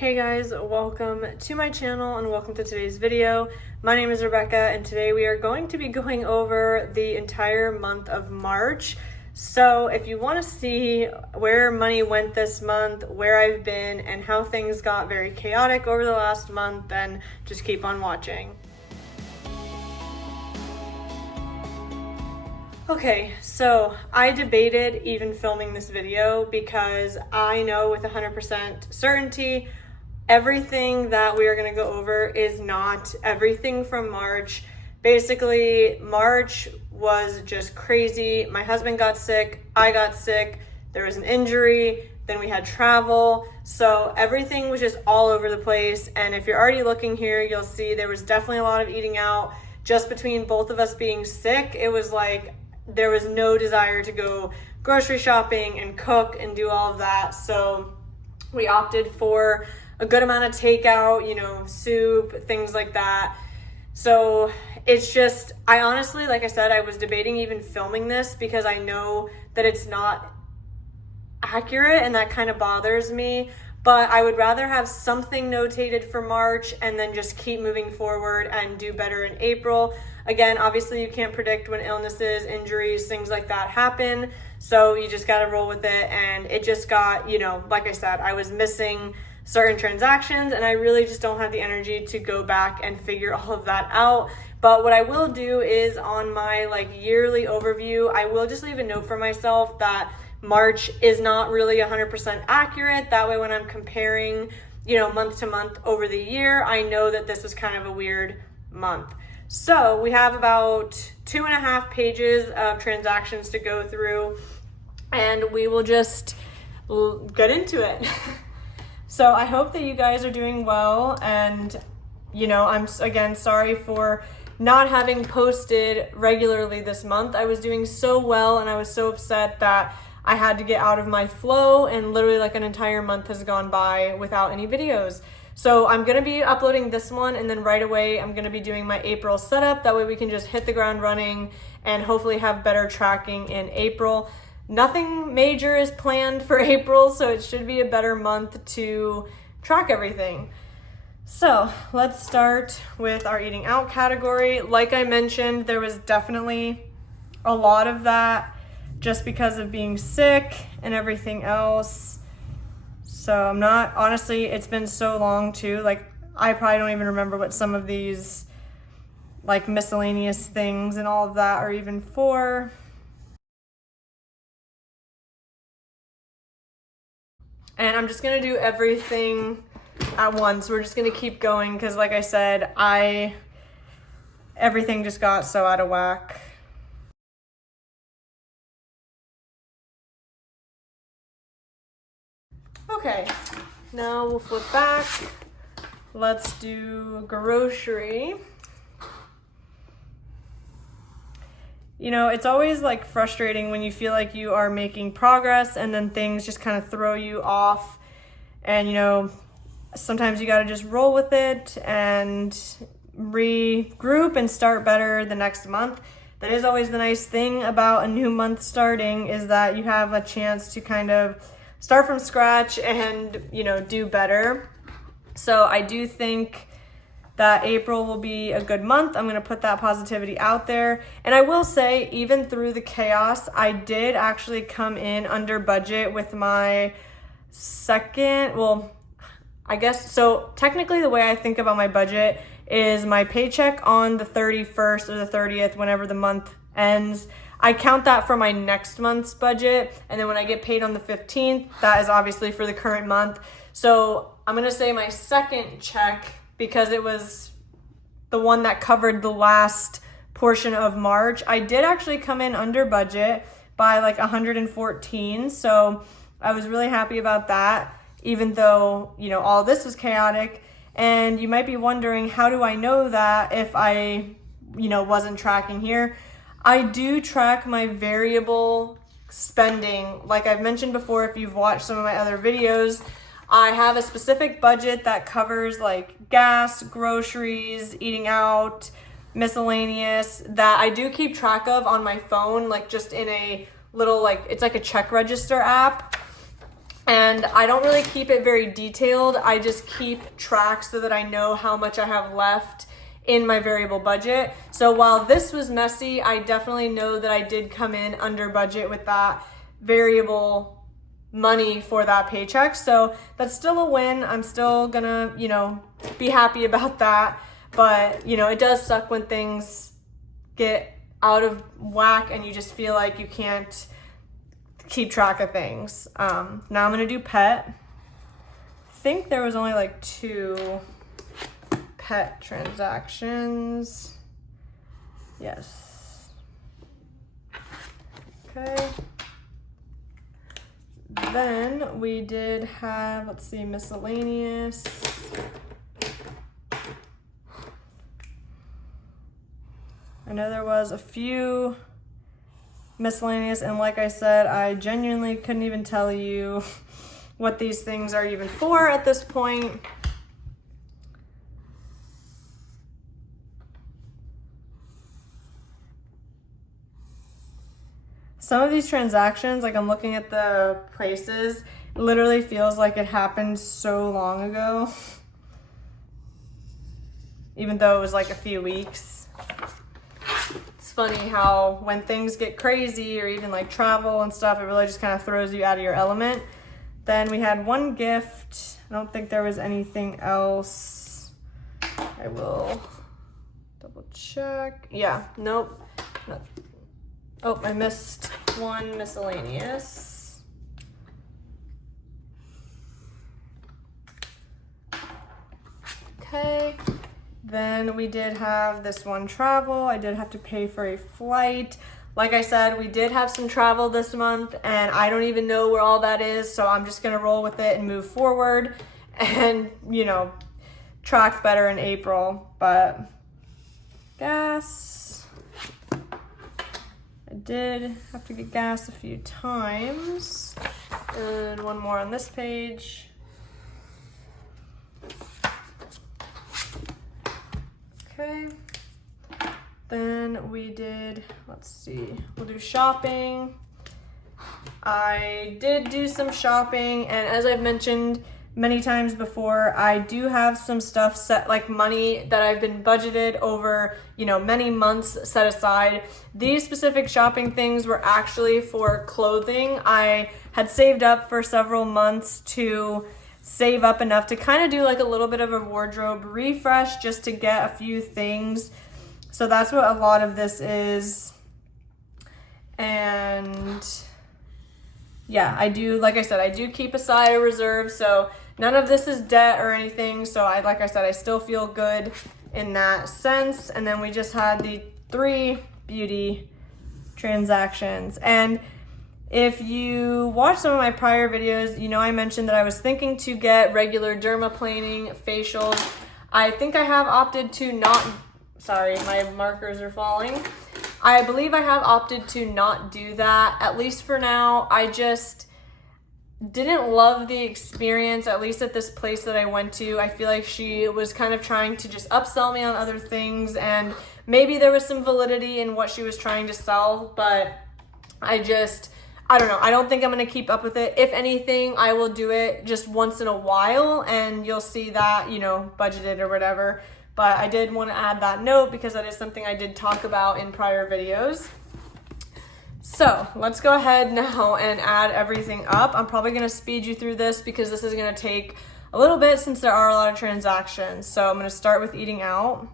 Hey guys, welcome to my channel and welcome to today's video. My name is Rebecca and today we are going to be going over the entire month of March. So if you want to see where money went this month, where I've been, and how things got very chaotic over the last month, then just keep on watching. Okay, so I debated even filming this video because I know with 100% certainty everything that we are going to go over is not everything from March. Basically, March was just crazy. My husband got sick, I got sick, there was an injury, then we had travel. So everything was just all over the place. And if you're already looking here, you'll see there was definitely a lot of eating out. Just between both of us being sick, it was like there was no desire to go grocery shopping and cook and do all of that. So we opted for a good amount of takeout, soup, things like that. So it's just, I honestly, like I said, I was debating even filming this because I know that it's not accurate and that kind of bothers me. But I would rather have something notated for March and then just keep moving forward and do better in April. Again, obviously you can't predict when illnesses, injuries, things like that happen. So you just got to roll with it. And it just got, like I said, I was missing certain transactions and I really just don't have the energy to go back and figure all of that out. But what I will do is on my yearly overview, I will just leave a note for myself that March is not really 100% accurate. That way when I'm comparing, month to month over the year, I know that this is kind of a weird month. So we have about 2.5 pages of transactions to go through and we will just get into it. So I hope that you guys are doing well and, I'm again sorry for not having posted regularly this month. I was doing so well and I was so upset that I had to get out of my flow and literally an entire month has gone by without any videos. So I'm going to be uploading this one and then right away I'm going to be doing my April setup. That way we can just hit the ground running and hopefully have better tracking in April. Nothing major is planned for April, so it should be a better month to track everything. So let's start with our eating out category. Like I mentioned, there was definitely a lot of that just because of being sick and everything else. So honestly, it's been so long too. I probably don't even remember what some of these miscellaneous things and all of that are even for. And I'm just gonna do everything at once. We're just gonna keep going because like I said, everything just got so out of whack. Okay, now we'll flip back. Let's do grocery. It's always frustrating when you feel like you are making progress and then things just kind of throw you off. And, sometimes you got to just roll with it and regroup and start better the next month. That is always the nice thing about a new month starting is that you have a chance to kind of start from scratch and, do better. So I do think that April will be a good month. I'm going to put that positivity out there. And I will say, even through the chaos, I did actually come in under budget with my so technically the way I think about my budget is my paycheck on the 31st or the 30th, whenever the month ends. I count that for my next month's budget. And then when I get paid on the 15th, that is obviously for the current month. So I'm going to say my second check, because it was the one that covered the last portion of March, I did actually come in under budget by 114. So I was really happy about that, even though, all this was chaotic. And you might be wondering, how do I know that if I, wasn't tracking here? I do track my variable spending. Like I've mentioned before, if you've watched some of my other videos, I have a specific budget that covers gas, groceries, eating out, miscellaneous, that I do keep track of on my phone, just in a little, it's like a check register app. And I don't really keep it very detailed. I just keep track so that I know how much I have left in my variable budget. So while this was messy, I definitely know that I did come in under budget with that variable money for that paycheck. So that's still a win. I'm still gonna, be happy about that. But, it does suck when things get out of whack and you just feel like you can't keep track of things. Now I'm gonna do pet. I think there was only like 2 pet transactions. Yes. Okay. Then we did have, let's see, miscellaneous. I know there was a few miscellaneous, and like I said, I genuinely couldn't even tell you what these things are even for at this point. Some of these transactions, like I'm looking at the prices, literally feels like it happened so long ago, even though it was like a few weeks. It's funny how when things get crazy or even like travel and stuff, it really just kind of throws you out of your element. Then we had 1 gift. I don't think there was anything else. I will double check. Yeah, nope. No. Oh, I missed 1 miscellaneous. Okay. Then we did have this 1 travel. I did have to pay for a flight. Like I said, we did have some travel this month and I don't even know where all that is. So I'm just gonna roll with it and move forward and, track better in April. But gas, I did have to get gas a few times. And 1 more on this page. Okay. Then we did, let's see, we'll do shopping. I did do some shopping, and as I've mentioned many times before, I do have some stuff set, like money that I've been budgeted over, many months set aside. These specific shopping things were actually for clothing. I had saved up for several months to save up enough to kind of do like a little bit of a wardrobe refresh just to get a few things. So that's what a lot of this is. And yeah, I do, like I said, I do keep aside a reserve. So none of this is debt or anything. So like I said, I still feel good in that sense. And then we just had the 3 beauty transactions. And if you watch some of my prior videos, I mentioned that I was thinking to get regular dermaplaning facials. I think I have opted to not, sorry, my markers are falling. I believe I have opted to not do that, at least for now. I just didn't love the experience, at least at this place that I went to. I feel like she was kind of trying to just upsell me on other things, and maybe there was some validity in what she was trying to sell, but I don't know. I don't think I'm going to keep up with it. If anything, I will do it just once in a while and you'll see that, budgeted or whatever. But I did want to add that note because that is something I did talk about in prior videos. So let's go ahead now and add everything up. I'm probably going to speed you through this because this is going to take a little bit since there are a lot of transactions. So I'm going to start with eating out.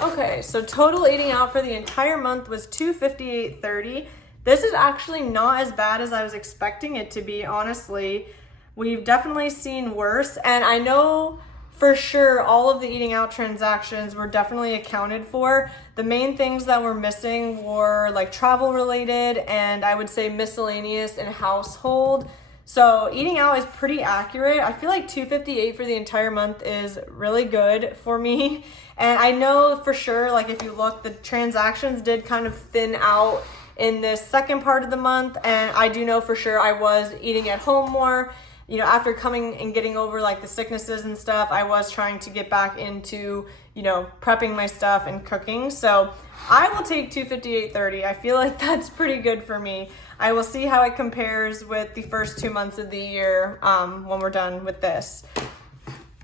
Okay, so total eating out for the entire month was $258.30. This is actually not as bad as I was expecting it to be, honestly. We've definitely seen worse, and I know for sure all of the eating out transactions were definitely accounted for. The main things that were missing were like travel related and I would say miscellaneous and household. So eating out is pretty accurate. I feel like $258 for the entire month is really good for me. And I know for sure, like if you look, the transactions did kind of thin out in this second part of the month. And I do know for sure I was eating at home more. you know, after coming and getting over like the sicknesses and stuff, I was trying to get back into, you know, prepping my stuff and cooking. So I will take $258.30. I feel like that's pretty good for me. I will see how it compares with the first 2 months of the year when we're done with this.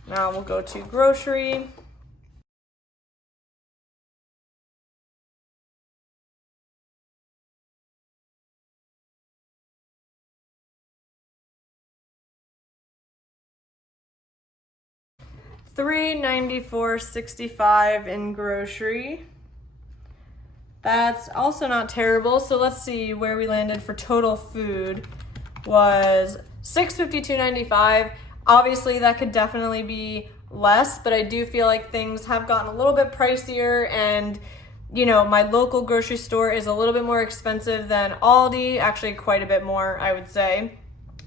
Now we'll go to grocery. $394.65 in grocery. That's also not terrible. So let's see where we landed for total food was $652.95. Obviously that could definitely be less, but I do feel like things have gotten a little bit pricier, and you know, my local grocery store is a little bit more expensive than Aldi, actually quite a bit more, I would say.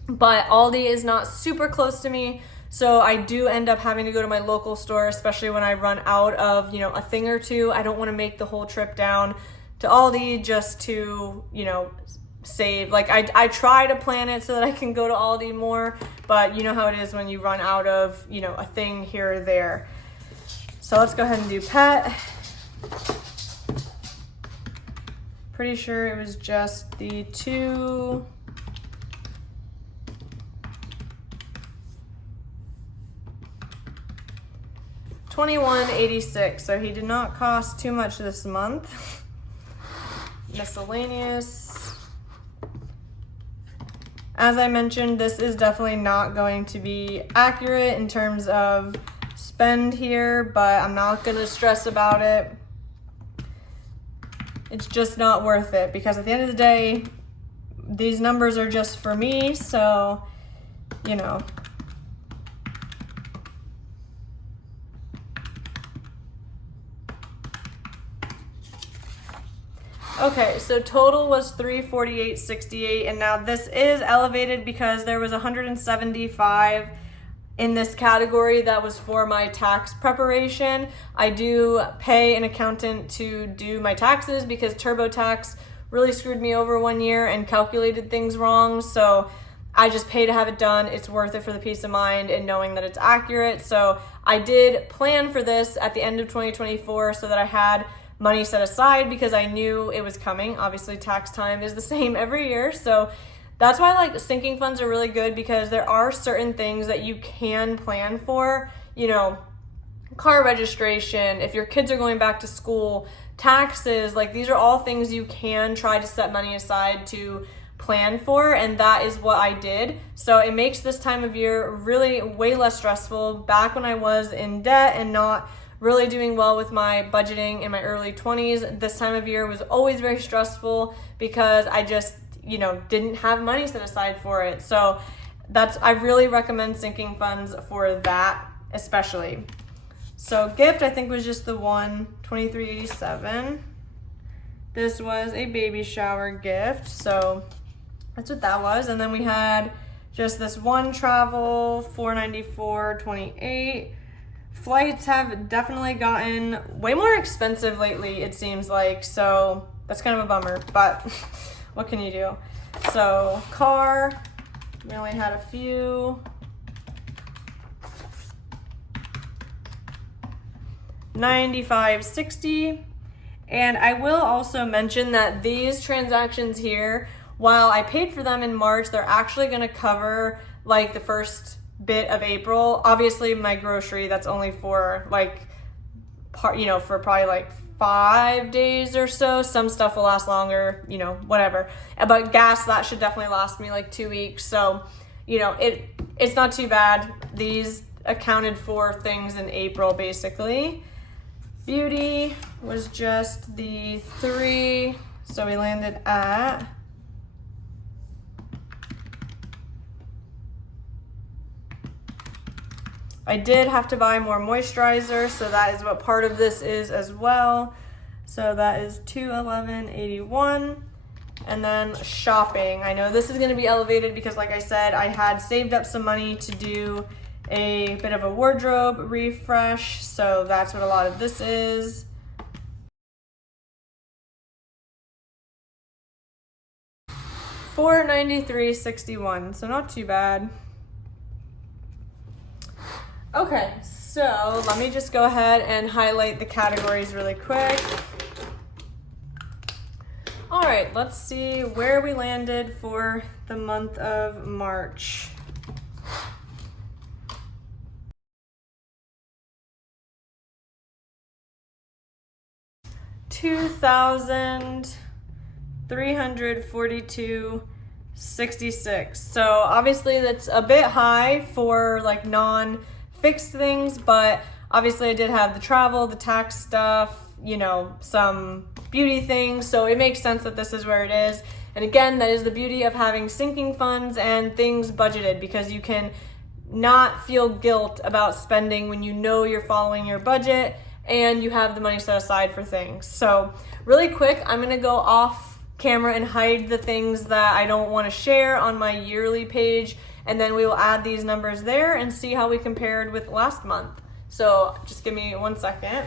But Aldi is not super close to me, so I do end up having to go to my local store, especially when I run out of, you know, a thing or two. I don't want to make the whole trip down to Aldi just to, you know, save. Like I try to plan it so that I can go to Aldi more, but you know how it is when you run out of, you know, a thing here or there. So let's go ahead and do pet. Pretty sure it was just the two. $21.86, so he did not cost too much this month. Miscellaneous. As I mentioned, this is definitely not going to be accurate in terms of spend here, but I'm not gonna stress about it. It's just not worth it, because at the end of the day, these numbers are just for me, so, you know. Okay, so total was $348.68, and now this is elevated because there was $175 in this category that was for my tax preparation. I do pay an accountant to do my taxes because TurboTax really screwed me over one year and calculated things wrong, so I just pay to have it done. It's worth it for the peace of mind and knowing that it's accurate. So I did plan for this at the end of 2024 so that I had money set aside because I knew it was coming. Obviously, tax time is the same every year. So that's why like sinking funds are really good, because there are certain things that you can plan for, you know, car registration, if your kids are going back to school, taxes, like these are all things you can try to set money aside to plan for, and that is what I did. So it makes this time of year really way less stressful. Back when I was in debt and not really doing well with my budgeting in my early 20s, this time of year was always very stressful because I just, you know, didn't have money set aside for it. So I really recommend sinking funds for that especially. So gift, I think, was just the one, $23.87. This was a baby shower gift, so that's what that was. And then we had just this one travel, $494.28. Flights have definitely gotten way more expensive lately, it seems like, so that's kind of a bummer, but what can you do? So car, we only had a few. $95.60. And I will also mention that these transactions here, while I paid for them in March, they're actually going to cover like the first bit of April. Obviously my grocery, that's only for like for probably like 5 days or so. Some stuff will last longer, you know, whatever. But gas, that should definitely last me like 2 weeks. So, you know, it's not too bad. These accounted for things in April basically. Beauty was just the 3, so we landed at I did have to buy more moisturizer, so that is what part of this is as well. So that is $211.81. And then shopping. I know this is going to be elevated because, like I said, I had saved up some money to do a bit of a wardrobe refresh, so that's what a lot of this is. $493.61, so not too bad. Okay, so let me just go ahead and highlight the categories really quick. All right, let's see where we landed for the month of March. $2,342.66. So obviously that's a bit high for like non-fixed things, but obviously I did have the travel, the tax stuff, you know, some beauty things, so it makes sense that this is where it is. And again, that is the beauty of having sinking funds and things budgeted, because you can not feel guilt about spending when you know you're following your budget and you have the money set aside for things. So really quick, I'm gonna go off camera and hide the things that I don't want to share on my yearly page, and then we will add these numbers there and see how we compared with last month. So just give me 1 second.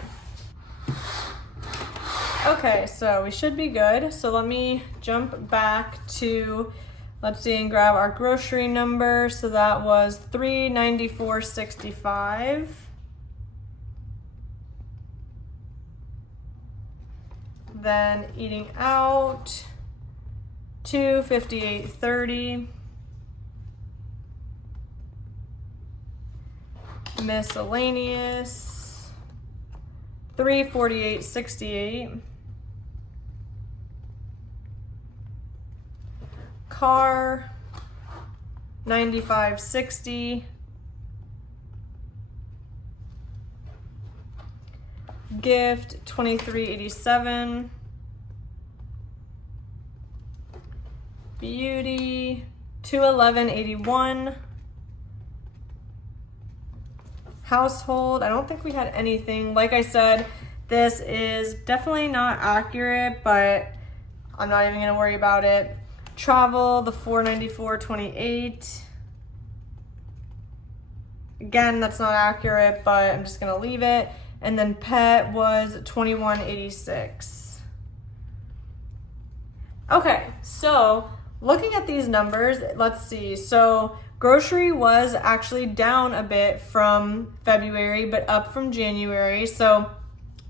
Okay, so we should be good. So let me jump back to, let's see, and grab our grocery number. So that was $394.65. Then eating out, $258.30. Miscellaneous, $348.68. Car, $95.60. Gift, $23.87. Beauty, $211.81. Household, I don't think we had anything. Like I said, this is definitely not accurate, but I'm not even gonna worry about it. Travel, the $494.28. Again, that's not accurate, but I'm just gonna leave it. And then pet was $21.86. Okay, so looking at these numbers, let's see. So grocery was actually down a bit from February, but up from January. So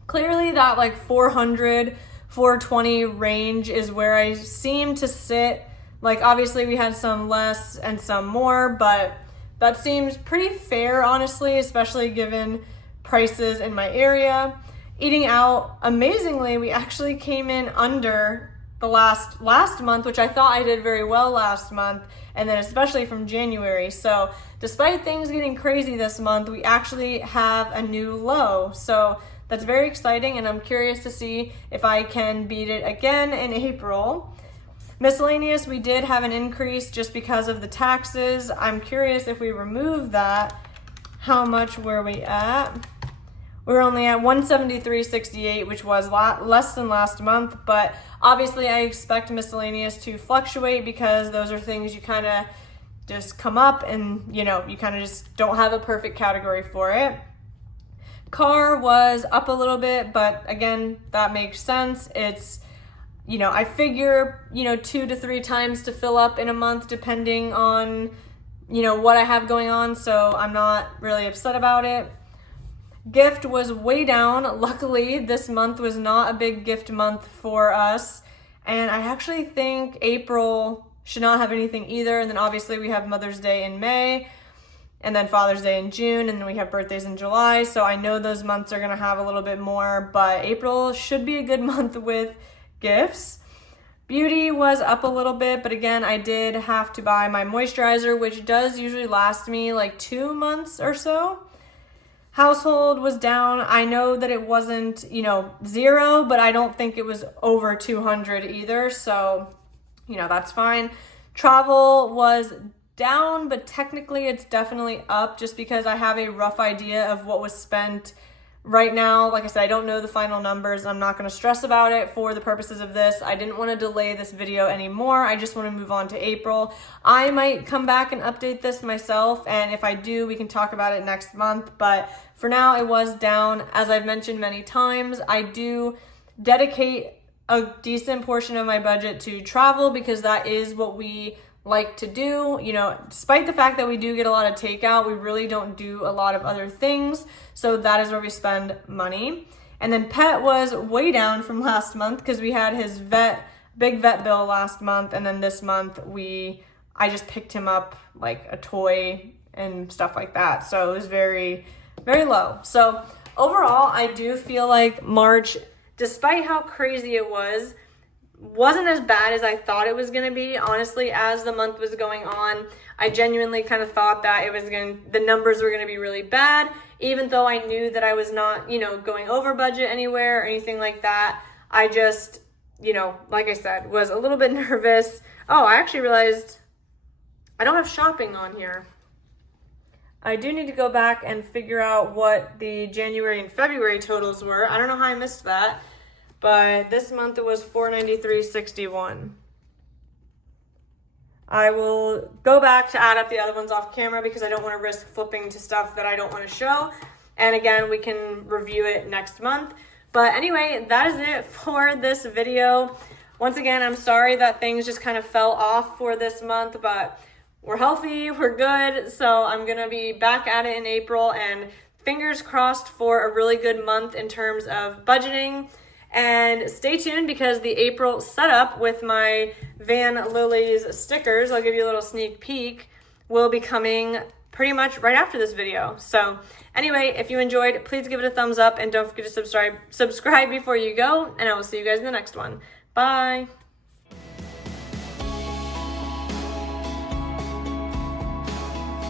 clearly that like 400, 420 range is where I seem to sit. Like obviously we had some less and some more, but that seems pretty fair, honestly, especially given prices in my area. Eating out, amazingly, we actually came in under the last month, which I thought I did very well last month, and then especially from January. So despite things getting crazy this month, we actually have a new low. So that's very exciting, and I'm curious to see if I can beat it again in April. Miscellaneous, we did have an increase just because of the taxes. I'm curious if we remove that, how much were we at? We're only at $173.68, which was less than last month, but obviously I expect miscellaneous to fluctuate because those are things you kind of just come up and, you know, you kind of just don't have a perfect category for it. Car was up a little bit, but again, that makes sense. It's, you know, I figure, you know, 2 to 3 times to fill up in a month depending on, you know, what I have going on, so I'm not really upset about it. Gift was way down. Luckily, this month was not a big gift month for us. And I actually think April should not have anything either. And then obviously we have Mother's Day in May, and then Father's Day in June, and then we have birthdays in July. So I know those months are gonna have a little bit more, but April should be a good month with gifts. Beauty was up a little bit, but again, I did have to buy my moisturizer, which does usually last me like 2 months or so. Household was down. I know that it wasn't, you know, 0, but I don't think it was over 200 either. So, you know, that's fine. Travel was down, but technically it's definitely up just because I have a rough idea of what was spent right now. Like I said, I don't know the final numbers. I'm not going to stress about it for the purposes of this. I didn't want to delay this video anymore. I just want to move on to April. I might come back and update this myself, and if I do, we can talk about it next month. But for now, it was down. As I've mentioned many times, I do dedicate a decent portion of my budget to travel because that is what we like to do. You know, despite the fact that we do get a lot of takeout, we really don't do a lot of other things. So that is where we spend money. And then pet was way down from last month because we had his big vet bill last month. And then this month I just picked him up like a toy and stuff like that. So it was very, very low. So overall, I do feel like March, despite how crazy it wasn't as bad as I thought it was going to be. Honestly, as the month was going on, I genuinely kind of thought that the numbers were going to be really bad, even though I knew that I was not, you know, going over budget anywhere or anything like that. I just, you know, like I said, was a little bit nervous. Oh, I actually realized I don't have shopping on here. I do need to go back and figure out what the January and February totals were. I don't know how I missed that. But this month it was $493.61. I will go back to add up the other ones off camera because I don't want to risk flipping to stuff that I don't want to show. And again, we can review it next month. But anyway, that is it for this video. Once again, I'm sorry that things just kind of fell off for this month, but we're healthy, we're good. So I'm going to be back at it in April, and fingers crossed for a really good month in terms of budgeting. And stay tuned because the April setup with my Van Lilies stickers, I'll give you a little sneak peek, will be coming pretty much right after this video. So anyway, if you enjoyed, please give it a thumbs up and don't forget to subscribe before you go, and I will see you guys in the next one. Bye.